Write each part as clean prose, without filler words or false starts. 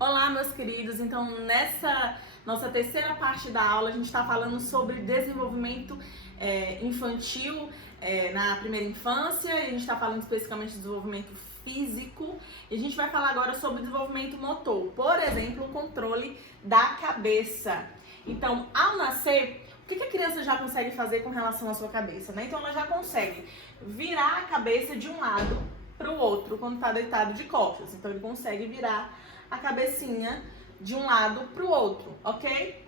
Olá, meus queridos! Então, nessa nossa terceira parte da aula, a gente está falando sobre desenvolvimento infantil na primeira infância, e a gente está falando especificamente de desenvolvimento físico, e a gente vai falar agora sobre desenvolvimento motor, por exemplo, o controle da cabeça. Então, ao nascer, o que a criança já consegue fazer com relação à sua cabeça, né? Então, ela já consegue virar a cabeça de um lado para o outro quando está deitado de costas. Então, ele consegue virar a cabecinha de um lado para o outro, ok?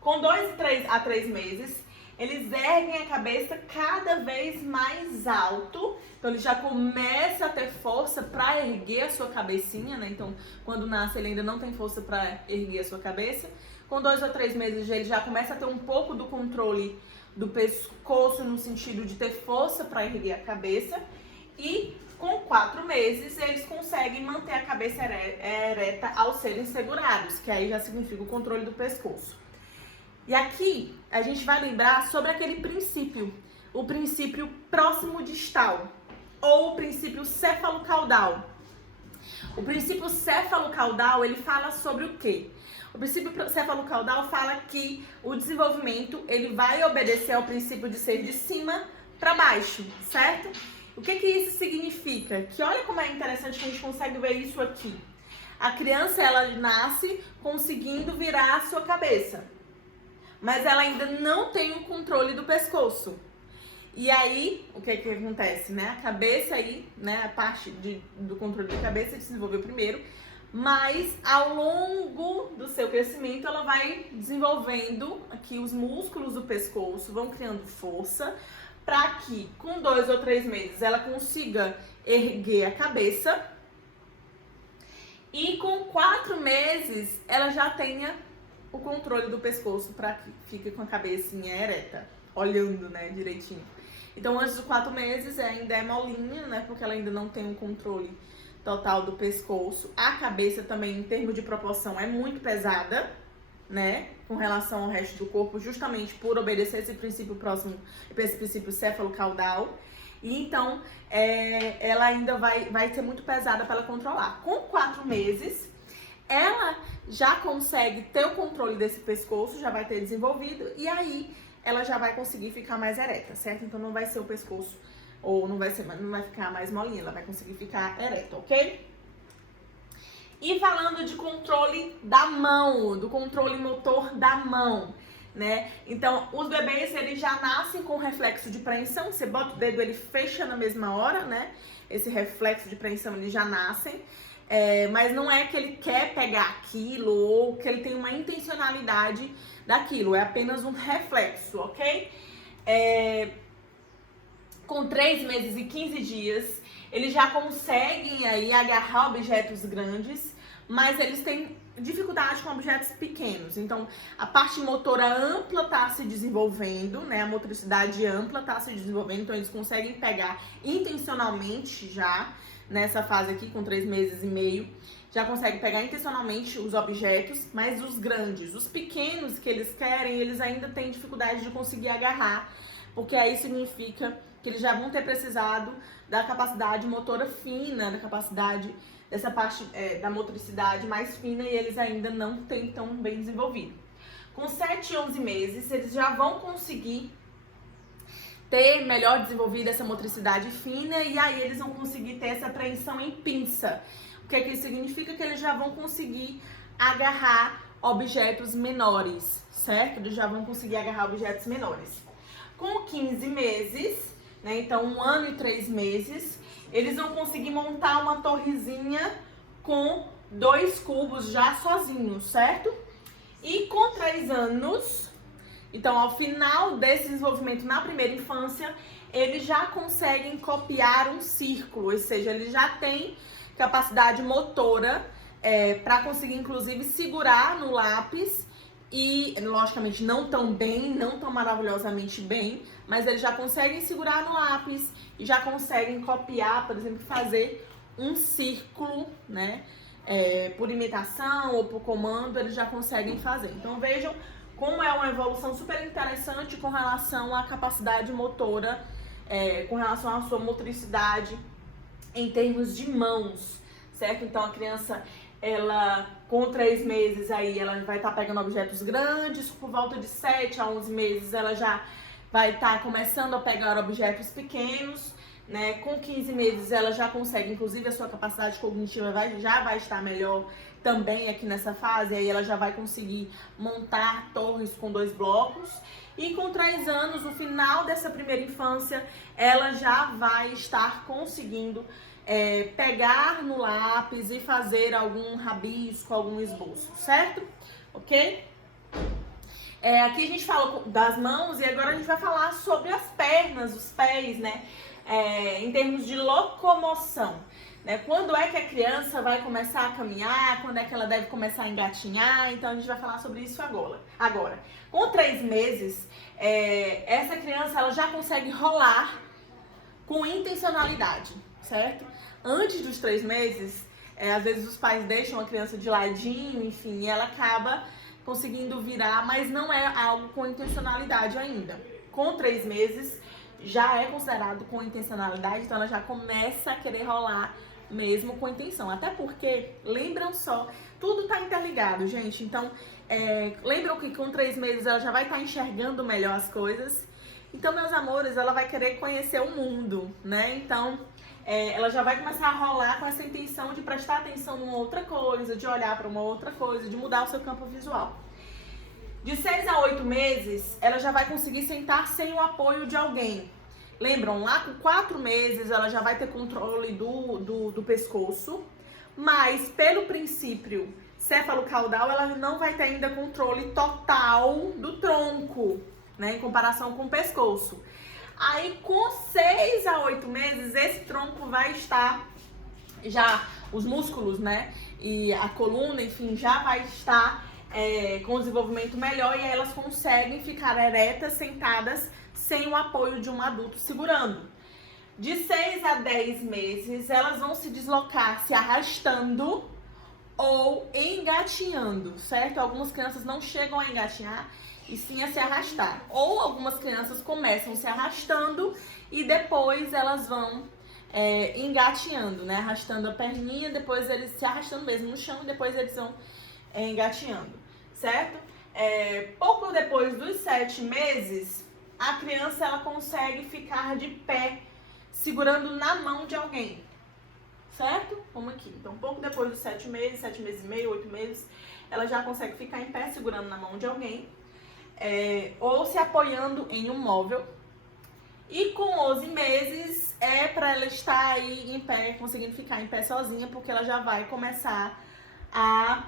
Com 2 a 3 meses, eles erguem a cabeça cada vez mais alto. Então, ele já começa a ter força para erguer a sua cabecinha, né? Então, quando nasce, ele ainda não tem força para erguer a sua cabeça. Com 2 a 3 meses, ele já começa a ter um pouco do controle do pescoço, no sentido de ter força para erguer a cabeça. E com 4 meses, eles conseguem manter a cabeça ereta ao serem segurados, que aí já significa o controle do pescoço. E aqui, a gente vai lembrar sobre aquele princípio, o princípio próximo distal, ou o princípio cefalocaudal. O princípio cefalocaudal, ele fala sobre o quê? O princípio cefalocaudal fala que o desenvolvimento, ele vai obedecer ao princípio de ser de cima para baixo, certo? O que isso significa? Que olha como é interessante que a gente consegue ver isso aqui. A criança, ela nasce conseguindo virar a sua cabeça, mas ela ainda não tem o controle do pescoço. E aí, o que acontece, né? A cabeça aí, né? A parte do controle da cabeça desenvolveu primeiro, mas ao longo do seu crescimento, ela vai desenvolvendo aqui os músculos do pescoço, vão criando força, para que com 2 ou 3 meses ela consiga erguer a cabeça e com 4 meses ela já tenha o controle do pescoço para que fique com a cabecinha ereta, olhando, né, direitinho. Então, antes de 4 meses ainda é molinha, né, porque ela ainda não tem o controle total do pescoço. A cabeça também, em termos de proporção, é muito pesada, né, com relação ao resto do corpo, justamente por obedecer esse princípio próximo, esse princípio cefalocaudal. E então, ela ainda vai ser muito pesada para ela controlar. Com 4 meses, ela já consegue ter o controle desse pescoço, já vai ter desenvolvido, e aí ela já vai conseguir ficar mais ereta, certo? Então, não vai ser o pescoço, ou não vai ficar mais molinha, ela vai conseguir ficar ereta, ok? E falando de controle da mão, do controle motor da mão, né? Então, os bebês, eles já nascem com reflexo de preensão. Você bota o dedo, ele fecha na mesma hora, né? Esse reflexo de preensão, eles já nascem. Mas não é que ele quer pegar aquilo ou que ele tem uma intencionalidade daquilo. É apenas um reflexo, ok? Com 3 meses e 15 dias, eles já conseguem aí agarrar objetos grandes, mas eles têm dificuldade com objetos pequenos. Então, a parte motora ampla está se desenvolvendo, né? A motricidade ampla está se desenvolvendo, então eles conseguem pegar intencionalmente já, nessa fase aqui, com 3 meses e meio, já conseguem pegar intencionalmente os objetos, mas os grandes, os pequenos que eles querem, eles ainda têm dificuldade de conseguir agarrar, porque aí significa que eles já vão ter precisado da capacidade motora fina, da capacidade dessa parte da motricidade mais fina, e eles ainda não têm tão bem desenvolvido. Com 7 e 11 meses, eles já vão conseguir ter melhor desenvolvida essa motricidade fina, e aí eles vão conseguir ter essa apreensão em pinça. O que isso significa? Que eles já vão conseguir agarrar objetos menores, certo? Eles já vão conseguir agarrar objetos menores. Com 15 meses, né, então 1 ano e 3 meses, eles vão conseguir montar uma torrezinha com 2 cubos já sozinhos, certo? E com 3 anos, então ao final desse desenvolvimento na primeira infância, eles já conseguem copiar um círculo, ou seja, eles já têm capacidade motora para conseguir inclusive segurar no lápis. E, logicamente, não tão bem, não tão maravilhosamente bem, mas eles já conseguem segurar no lápis e já conseguem copiar, por exemplo, fazer um círculo, né? Por imitação ou por comando, eles já conseguem fazer. Então, vejam como é uma evolução super interessante com relação à capacidade motora, com relação à sua motricidade em termos de mãos, certo? Então a criança, ela com 3 meses aí, ela vai estar pegando objetos grandes, por volta de 7 a 11 meses ela já vai estar começando a pegar objetos pequenos, né? Com 15 meses ela já consegue, inclusive a sua capacidade cognitiva já vai estar melhor também aqui nessa fase, aí ela já vai conseguir montar torres com 2 blocos. E com 3 anos, no final dessa primeira infância, ela já vai estar conseguindo pegar no lápis e fazer algum rabisco, algum esboço, certo? Ok? Aqui a gente falou das mãos e agora a gente vai falar sobre as pernas, os pés, né? Em termos de locomoção. Né? Quando é que a criança vai começar a caminhar, quando é que ela deve começar a engatinhar, então a gente vai falar sobre isso agora. Com 3 meses, essa criança ela já consegue rolar com intencionalidade, certo? Antes dos 3 meses, às vezes os pais deixam a criança de ladinho, enfim, e ela acaba conseguindo virar, mas não é algo com intencionalidade ainda. Com 3 meses, já é considerado com intencionalidade, então ela já começa a querer rolar mesmo com intenção. Até porque, lembram só, tudo tá interligado, gente. Então, lembram que com 3 meses ela já vai estar enxergando melhor as coisas. Então, meus amores, ela vai querer conhecer o mundo, né? Então, ela já vai começar a rolar com essa intenção de prestar atenção numa outra coisa, de olhar para uma outra coisa, de mudar o seu campo visual. De 6 a 8 meses, ela já vai conseguir sentar sem o apoio de alguém. Lembram, lá com 4 meses, ela já vai ter controle do pescoço, mas pelo princípio céfalo-caudal, ela não vai ter ainda controle total do tronco, né, em comparação com o pescoço. Aí, com 6 a 8 meses, esse tronco vai estar, já os músculos, né, e a coluna, enfim, já vai estar com desenvolvimento melhor e aí elas conseguem ficar eretas, sentadas, sem o apoio de um adulto segurando. De 6 a 10 meses, elas vão se deslocar se arrastando ou engatinhando, certo? Algumas crianças não chegam a engatinhar e sim a se arrastar. Ou algumas crianças começam se arrastando e depois elas vão engatinhando, né? Arrastando a perninha, depois eles se arrastando mesmo no chão e depois eles vão engatinhando, certo? Pouco depois dos 7 meses, a criança ela consegue ficar de pé, segurando na mão de alguém, certo? Como aqui. Então, pouco depois dos 7 meses, 7 meses e meio, 8 meses, ela já consegue ficar em pé, segurando na mão de alguém, ou se apoiando em um móvel. E com 11 meses, para ela estar aí em pé, conseguindo ficar em pé sozinha, porque ela já vai começar a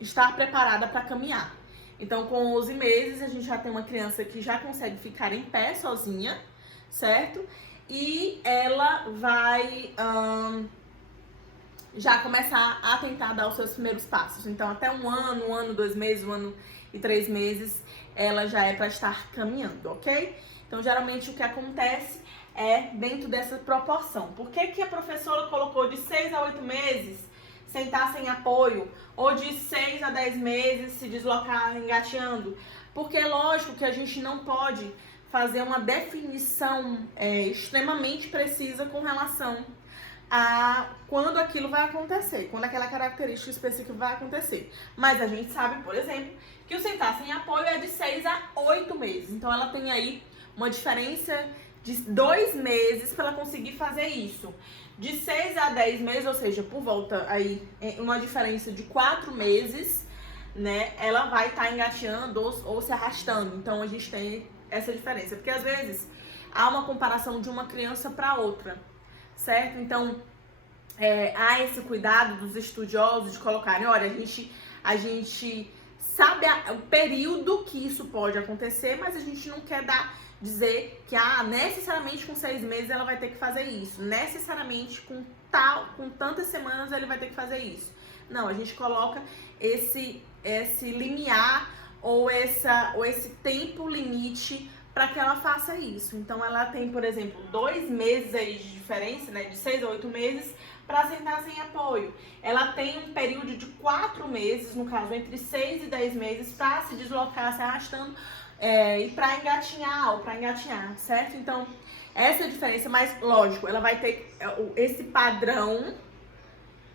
estar preparada para caminhar. Então, com 11 meses, a gente já tem uma criança que já consegue ficar em pé sozinha, certo? E ela vai já começar a tentar dar os seus primeiros passos. Então, até 1 ano, 2 meses, 1 ano e 3 meses, ela já é para estar caminhando, ok? Então, geralmente, o que acontece dentro dessa proporção. Por que que a professora colocou de 6 a 8 meses sentar sem apoio, ou de 6 a 10 meses se deslocar engateando? Porque é lógico que a gente não pode fazer uma definição extremamente precisa com relação a quando aquilo vai acontecer, quando aquela característica específica vai acontecer. Mas a gente sabe, por exemplo, que o sentar sem apoio é de 6 a 8 meses. Então ela tem aí uma diferença de 2 meses para ela conseguir fazer isso. De 6 a 10 meses, ou seja, por volta aí, uma diferença de 4 meses, né, ela vai estar engateando ou se arrastando. Então a gente tem essa diferença, porque às vezes há uma comparação de uma criança para outra, certo? Então há esse cuidado dos estudiosos de colocarem, olha, a gente sabe o período que isso pode acontecer, mas a gente não quer dizer que necessariamente com 6 meses ela vai ter que fazer isso, necessariamente com tantas semanas ele vai ter que fazer isso. Não, a gente coloca esse limiar ou esse tempo limite para que ela faça isso. Então ela tem, por exemplo, 2 meses aí de diferença, né, de 6 a 8 meses, para sentar sem apoio. Ela tem um período de 4 meses, no caso, entre 6 e 10 meses, para se deslocar, se arrastando, e para engatinhar, certo? Então, Essa é a diferença, mas lógico, ela vai ter esse padrão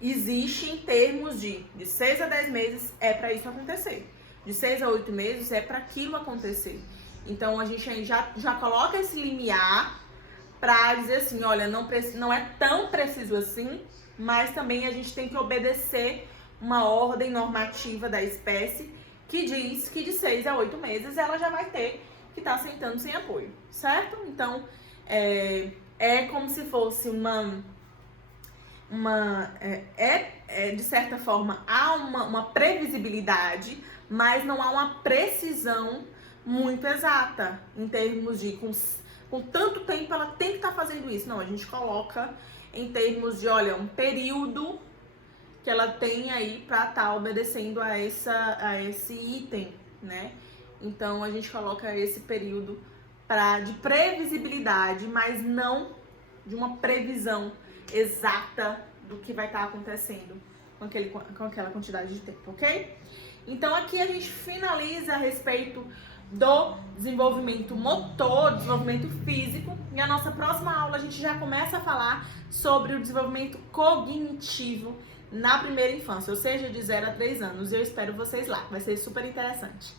existe em termos de 6 a 10 meses é para isso acontecer. De 6 a 8 meses é para aquilo acontecer. Então a gente já coloca esse limiar para dizer assim, olha, não é tão preciso assim, mas também a gente tem que obedecer uma ordem normativa da espécie que diz que de 6 a 8 meses ela já vai ter que estar sentando sem apoio, certo? Então, é como se fosse de certa forma, há uma previsibilidade, mas não há uma precisão muito exata em termos de com tanto tempo ela tem que estar fazendo isso. Não, a gente coloca em termos de, olha, um período que ela tem aí para estar obedecendo a esse item, né? Então a gente coloca esse período de previsibilidade, mas não de uma previsão exata do que vai estar acontecendo com aquela quantidade de tempo, ok? Então aqui a gente finaliza a respeito do desenvolvimento motor, desenvolvimento físico. E a nossa próxima aula a gente já começa a falar sobre o desenvolvimento cognitivo na primeira infância, ou seja, de 0 a 3 anos. E eu espero vocês lá, vai ser super interessante.